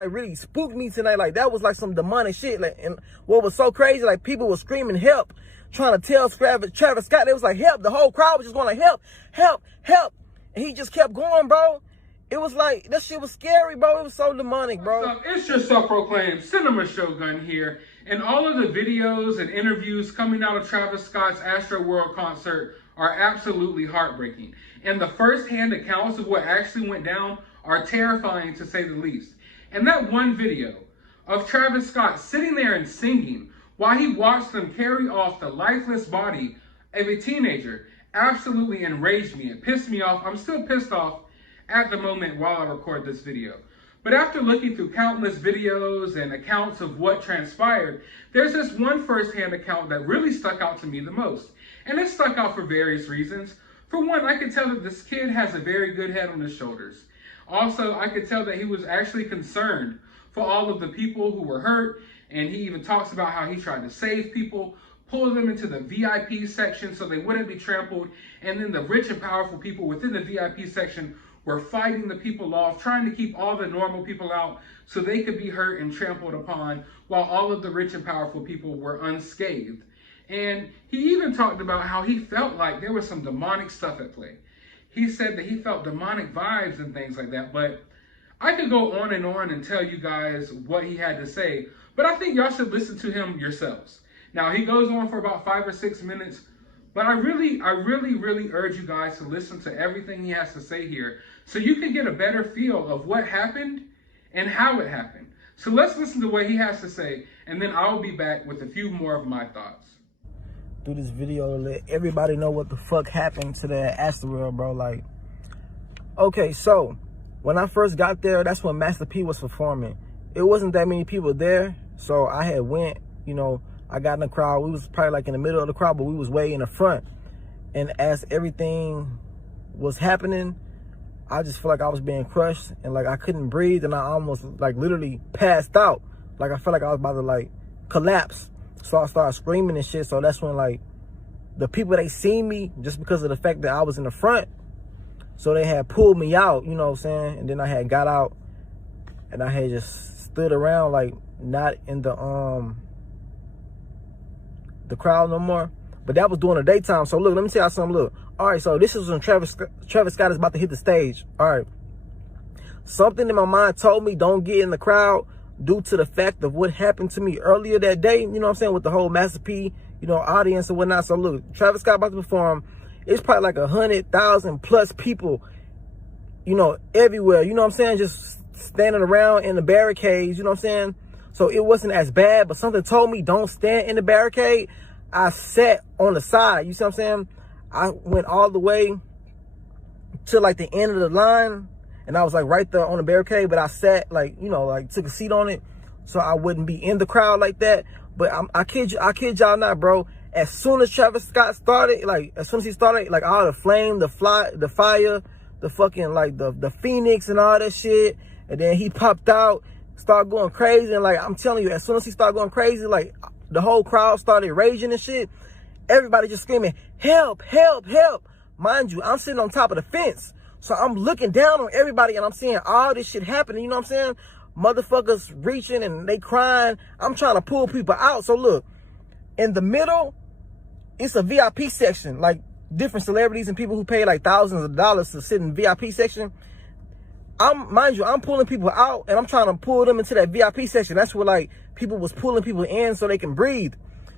It really spooked me tonight. Like, that was like some demonic shit. Like, and what was so crazy, like, people were screaming help, trying to tell Travis Scott. They was like, help. The whole crowd was just going like, help, help, help. And he just kept going, bro. It was like, that shit was scary, bro. It was so demonic, bro. What's up? It's your self-proclaimed cinema shogun here. And all of the videos and interviews coming out of Travis Scott's AstroWorld concert are absolutely heartbreaking. And the first-hand accounts of what actually went down are terrifying, to say the least. And that one video of Travis Scott sitting there and singing while he watched them carry off the lifeless body of a teenager absolutely enraged me. It pissed me off. I'm still pissed off at the moment while I record this video. But after looking through countless videos and accounts of what transpired, there's this one first-hand account that really stuck out to me the most. And it stuck out for various reasons. For one, I could tell that this kid has a very good head on his shoulders. Also, I could tell that he was actually concerned for all of the people who were hurt, and he even talks about how he tried to save people, pull them into the VIP section so they wouldn't be trampled, and then the rich and powerful people within the VIP section were fighting the people off, trying to keep all the normal people out so they could be hurt and trampled upon, while all of the rich and powerful people were unscathed. And he even talked about how he felt like there was some demonic stuff at play. He said that he felt demonic vibes and things like that, but I could go on and tell you guys what he had to say, but I think y'all should listen to him yourselves. Now, he goes on for about 5 or 6 minutes, but I really urge you guys to listen to everything he has to say here so you can get a better feel of what happened and how it happened. So let's listen to what he has to say, and then I'll be back with a few more of my thoughts. Do this video to let everybody know what the fuck happened to that AstroWorld, bro. Like, okay, so when I first got there, that's when Master P was performing. It wasn't that many people there, so I had went, you know, I got in the crowd. We was probably like in the middle of the crowd, but we was way in the front. And as everything was happening, I just felt like I was being crushed and like I couldn't breathe, and I almost like literally passed out. Like I felt like I was about to like collapse. So I started screaming and shit. So that's when like the people, they seen me just because of the fact that I was in the front. So they had pulled me out, you know what I'm saying? And then I had got out and I had just stood around, like not in the crowd no more. But that was during the daytime. So look, let me tell y'all something. Look, all right, so this is when Travis Scott is about to hit the stage. All right, something in my mind told me don't get in the crowd due to the fact of what happened to me earlier that day, you know what I'm saying, with the whole Master P, you know, audience and whatnot. So look, Travis Scott about to perform. It's probably like 100,000 plus people, you know, everywhere, you know what I'm saying, just standing around in the barricades, you know what I'm saying. So it wasn't as bad, but something told me don't stand in the barricade. I sat on the side, you see what I'm saying. I went all the way to like the end of the line, and I was like right there on the barricade, but I sat like, you know, like took a seat on it so I wouldn't be in the crowd like that. But I kid y'all not, bro. As soon as Travis Scott started, like as soon as he started, like all the flame, the fire, the fucking like the Phoenix and all that shit, and then he popped out, started going crazy, and like I'm telling you, as soon as he started going crazy, like the whole crowd started raging and shit. Everybody just screaming, help, help, help. Mind you, I'm sitting on top of the fence. So I'm looking down on everybody and I'm seeing all this shit happening, you know what I'm saying? Motherfuckers reaching and they crying. I'm trying to pull people out. So look, in the middle, it's a VIP section, like different celebrities and people who pay like thousands of dollars to sit in VIP section. Mind you, I'm pulling people out and I'm trying to pull them into that VIP section. That's where like people was pulling people in so they can breathe.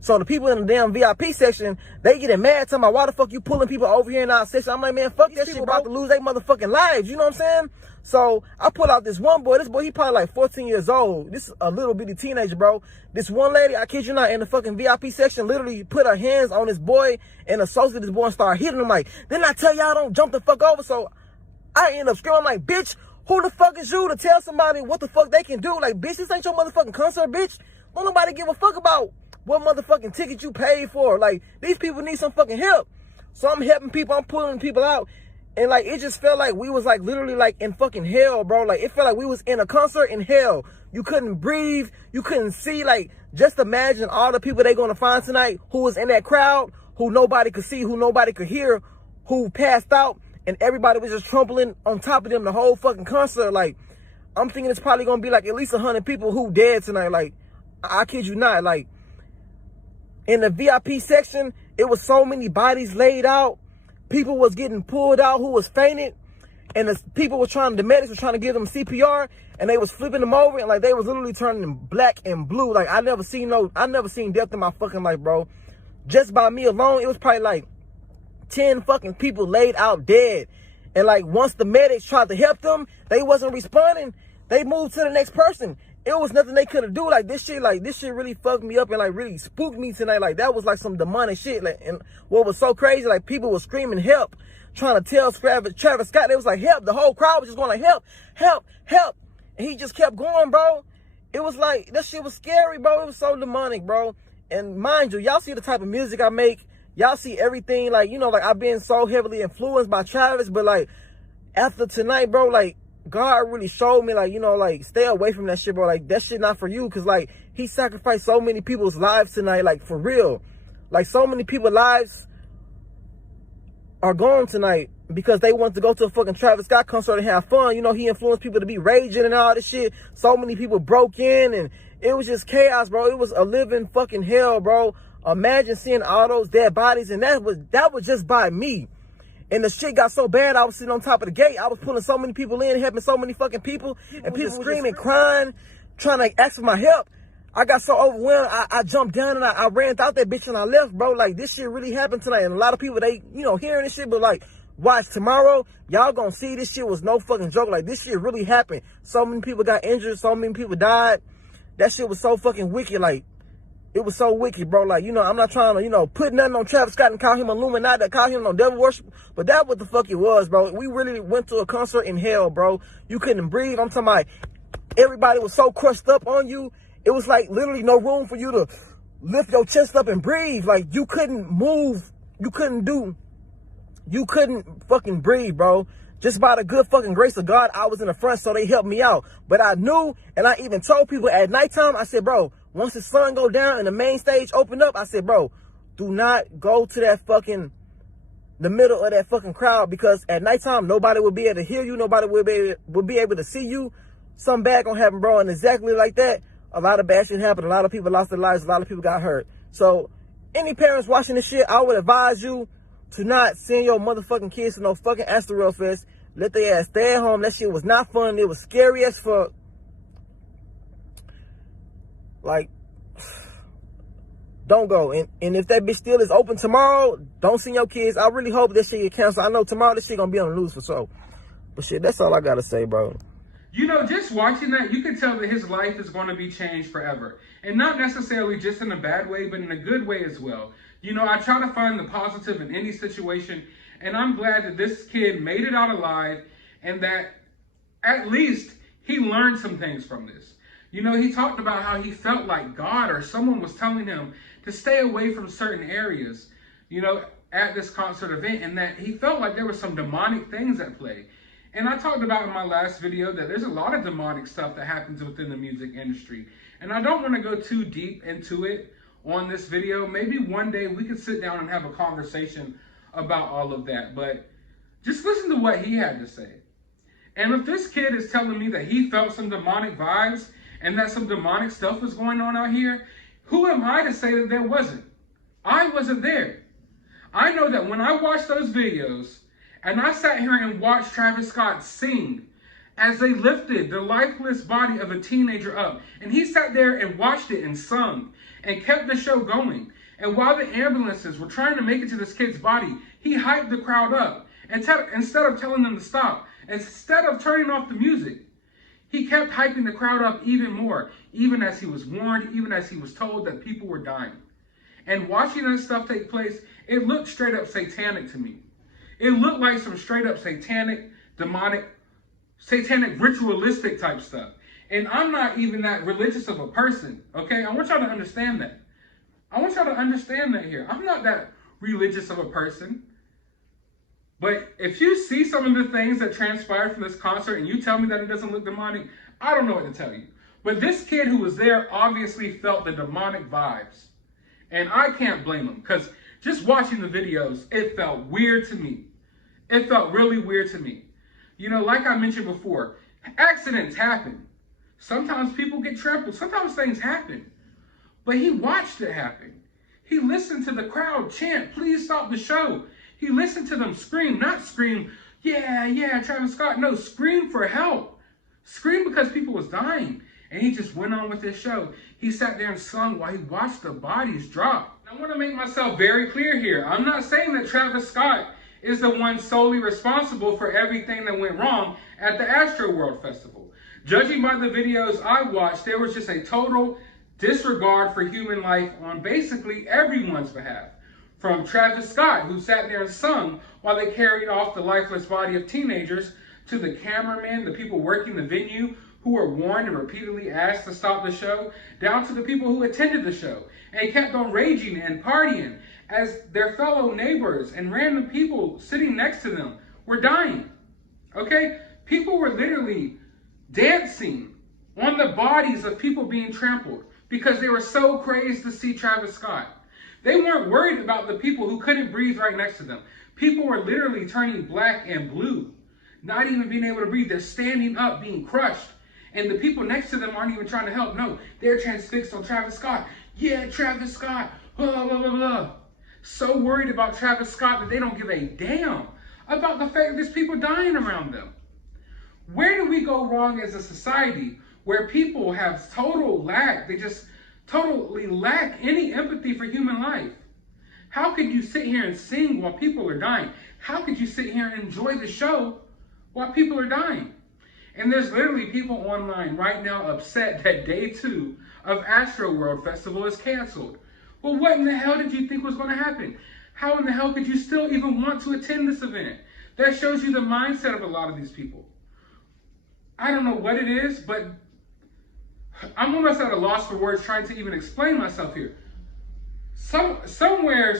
So the people in the damn VIP section, they getting mad, talking about why the fuck you pulling people over here in our section. I'm like, man, fuck that shit, about to lose their motherfucking lives. You know what I'm saying? So I pull out this one boy. This boy, he probably like 14 years old. This is a little bitty teenager, bro. This one lady, I kid you not, in the fucking VIP section, literally put her hands on this boy and associated this boy and started hitting him like, didn't I tell y'all don't jump the fuck over? So I end up screaming like, bitch, who the fuck is you to tell somebody what the fuck they can do? Like, bitch, this ain't your motherfucking concert, bitch. Don't nobody give a fuck about what motherfucking ticket you paid for. Like, these people need some fucking help. So I'm helping people, I'm pulling people out. And like, it just felt like we was like literally like in fucking hell, bro. Like, it felt like we was in a concert in hell. You couldn't breathe, you couldn't see. Like, just imagine all the people they gonna find tonight who was in that crowd, who nobody could see, who nobody could hear, who passed out, and everybody was just trampling on top of them the whole fucking concert. Like, I'm thinking it's probably gonna be like at least 100 people who dead tonight. Like, I kid you not. Like, in the VIP section, it was so many bodies laid out. People was getting pulled out who was fainted, and the medics were trying to give them CPR, and they was flipping them over, and like they was literally turning black and blue. Like, I never seen death in my fucking life, bro. Just by me alone, it was probably like 10 fucking people laid out dead. And like, once the medics tried to help them, they wasn't responding. They moved to the next person. It was nothing they could have do. Like, this shit really fucked me up and like really spooked me tonight. Like, that was like some demonic shit. Like, and what was so crazy, like, people were screaming help, trying to tell Travis Scott. They was like, help. The whole crowd was just going like, help, help, help. And he just kept going, bro. It was like, that shit was scary, bro. It was so demonic, bro. And mind you, y'all see the type of music I make. Y'all see everything, like, you know, like, I've been so heavily influenced by Travis, but like, after tonight, bro, like, God really showed me, like, you know, like, stay away from that shit, bro. Like, that shit not for you, because, like, he sacrificed so many people's lives tonight, like, for real. Like, so many people's lives are gone tonight because they want to go to a fucking Travis Scott concert and have fun. You know, he influenced people to be raging and all this shit. So many people broke in, and it was just chaos, bro. It was a living fucking hell, bro. Imagine seeing all those dead bodies, and that was just by me. And the shit got so bad, I was sitting on top of the gate. I was pulling so many people in, helping so many fucking people, and people screaming, crying, trying to ask for my help. I got so overwhelmed, I jumped down and I ran out that bitch and I left, bro. Like, this shit really happened tonight. And a lot of people, they, you know, hearing this shit, but like, watch tomorrow, y'all gonna see this shit was no fucking joke. Like, this shit really happened. So many people got injured, so many people died. That shit was so fucking wicked. Like, it was so wicked, bro. Like, you know, I'm not trying to, you know, put nothing on Travis Scott and call him Illuminati, call him no devil worship, but that's what the fuck it was, bro. We really went to a concert in hell, bro. You couldn't breathe. I'm talking about everybody was so crushed up on you. It was like literally no room for you to lift your chest up and breathe. Like, you couldn't move. You couldn't fucking breathe, bro. Just by the good fucking grace of God, I was in the front, so they helped me out. But I knew, and I even told people at nighttime, I said, bro, once the sun go down and the main stage open up, I said, bro, do not go to that fucking, the middle of that fucking crowd, because at nighttime, nobody will be able to hear you. Nobody will be able to see you. Something bad gonna happen, bro. And exactly like that, a lot of bad shit happened. A lot of people lost their lives. A lot of people got hurt. So any parents watching this shit, I would advise you to not send your motherfucking kids to no fucking AstroWorld Fest. Let their ass stay at home. That shit was not fun. It was scary as fuck. Like, don't go. And if that bitch still is open tomorrow, don't send your kids. I really hope this shit get canceled. I know tomorrow this shit gonna be on the news for sure. But shit, that's all I gotta say, bro. You know, just watching that, you can tell that his life is going to be changed forever. And not necessarily just in a bad way, but in a good way as well. You know, I try to find the positive in any situation, and I'm glad that this kid made it out alive, and that at least he learned some things from this. You know, he talked about how he felt like God or someone was telling him to stay away from certain areas, you know, at this concert event, and that he felt like there were some demonic things at play. And I talked about in my last video that there's a lot of demonic stuff that happens within the music industry. And I don't want to go too deep into it on this video. Maybe one day we could sit down and have a conversation about all of that. But just listen to what he had to say. And if this kid is telling me that he felt some demonic vibes and that some demonic stuff was going on out here, who am I to say that there wasn't? I wasn't there. I know that when I watched those videos, and I sat here and watched Travis Scott sing as they lifted the lifeless body of a teenager up. And he sat there and watched it and sung and kept the show going. And while the ambulances were trying to make it to this kid's body, he hyped the crowd up. And instead of telling them to stop, instead of turning off the music, he kept hyping the crowd up even more, even as he was warned, even as he was told that people were dying. And watching that stuff take place, it looked straight up satanic to me. It looked like some straight up satanic, demonic, satanic, ritualistic type stuff. And I'm not even that religious of a person, okay? I want y'all to understand that. I want y'all to understand that here. I'm not that religious of a person. But if you see some of the things that transpired from this concert and you tell me that it doesn't look demonic, I don't know what to tell you. But this kid who was there obviously felt the demonic vibes. And I can't blame him, because just watching the videos, it felt weird to me. It felt really weird to me. You know, like I mentioned before, Accidents happen. Sometimes people get trampled. Sometimes things happen. But he watched it happen. He listened to the crowd chant, "Please stop the show." He listened to them scream, not scream, "Yeah, yeah, Travis Scott." No, scream for help. Scream because people was dying. And he just went on with his show. He sat there and sung while he watched the bodies drop. I want to make myself very clear here. I'm not saying that Travis Scott is the one solely responsible for everything that went wrong at the AstroWorld Festival. Judging by the videos I watched, there was just a total disregard for human life on basically everyone's behalf. From Travis Scott, who sat there and sung while they carried off the lifeless body of teenagers, to the cameramen, the people working the venue, who were warned and repeatedly asked to stop the show, down to the people who attended the show and kept on raging and partying as their fellow neighbors and random people sitting next to them were dying. Okay? People were literally dancing on the bodies of people being trampled because they were so crazed to see Travis Scott. They weren't worried about the people who couldn't breathe right next to them. People were literally turning black and blue, not even being able to breathe. They're standing up, being crushed. And the people next to them aren't even trying to help. No, they're transfixed on Travis Scott. Yeah, Travis Scott. Blah, blah, blah, blah. So worried about Travis Scott that they don't give a damn about the fact that there's people dying around them. Where do we go wrong as a society where people have total lack? They just totally lack any empathy for human life. How could you sit here and sing while people are dying? How could you sit here and enjoy the show while people are dying? And there's literally people online right now upset that day 2 of AstroWorld Festival is canceled. Well, what in the hell did you think was going to happen? How in the hell could you still even want to attend this event? That shows you the mindset of a lot of these people. I don't know what it is, but I'm almost at a loss for words trying to even explain myself here. Somewhere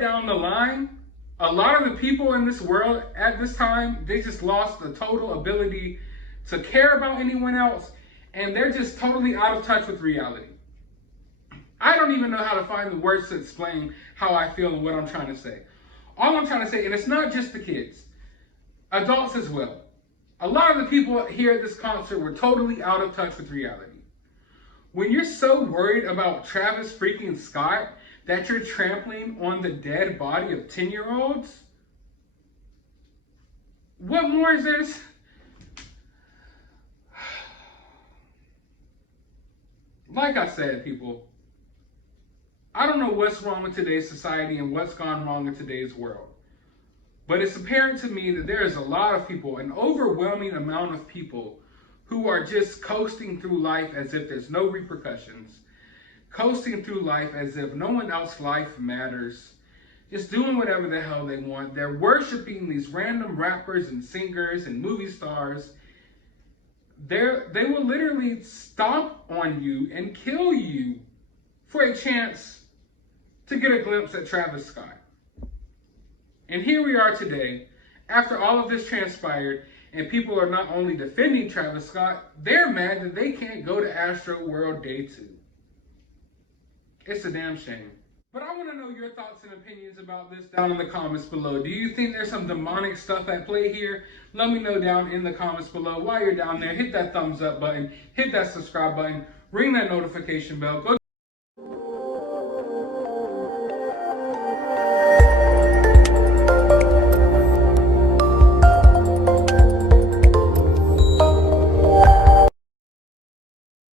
down the line, a lot of the people in this world at this time, they just lost the total ability to care about anyone else, and they're just totally out of touch with reality. I don't even know how to find the words to explain how I feel and what I'm trying to say. All I'm trying to say, and it's not just the kids, adults as well. A lot of the people here at this concert were totally out of touch with reality. When you're so worried about Travis freaking Scott that you're trampling on the dead body of 10-year-olds, what more is there to say? Like I said, people, I don't know what's wrong with today's society and what's gone wrong in today's world. But it's apparent to me that there is a lot of people, an overwhelming amount of people, who are just coasting through life as if there's no repercussions, coasting through life as if no one else's life matters, just doing whatever the hell they want. They're worshiping these random rappers and singers and movie stars. They will literally stomp on you and kill you for a chance to get a glimpse at Travis Scott. And here we are today, after all of this transpired, and people are not only defending Travis Scott, they're mad that they can't go to AstroWorld Day 2. It's a damn shame. But I want to know your thoughts and opinions about this down in the comments below. Do you think there's some demonic stuff at play here? Let me know down in the comments below. While you're down there, hit that thumbs up button, hit that subscribe button, ring that notification bell. Go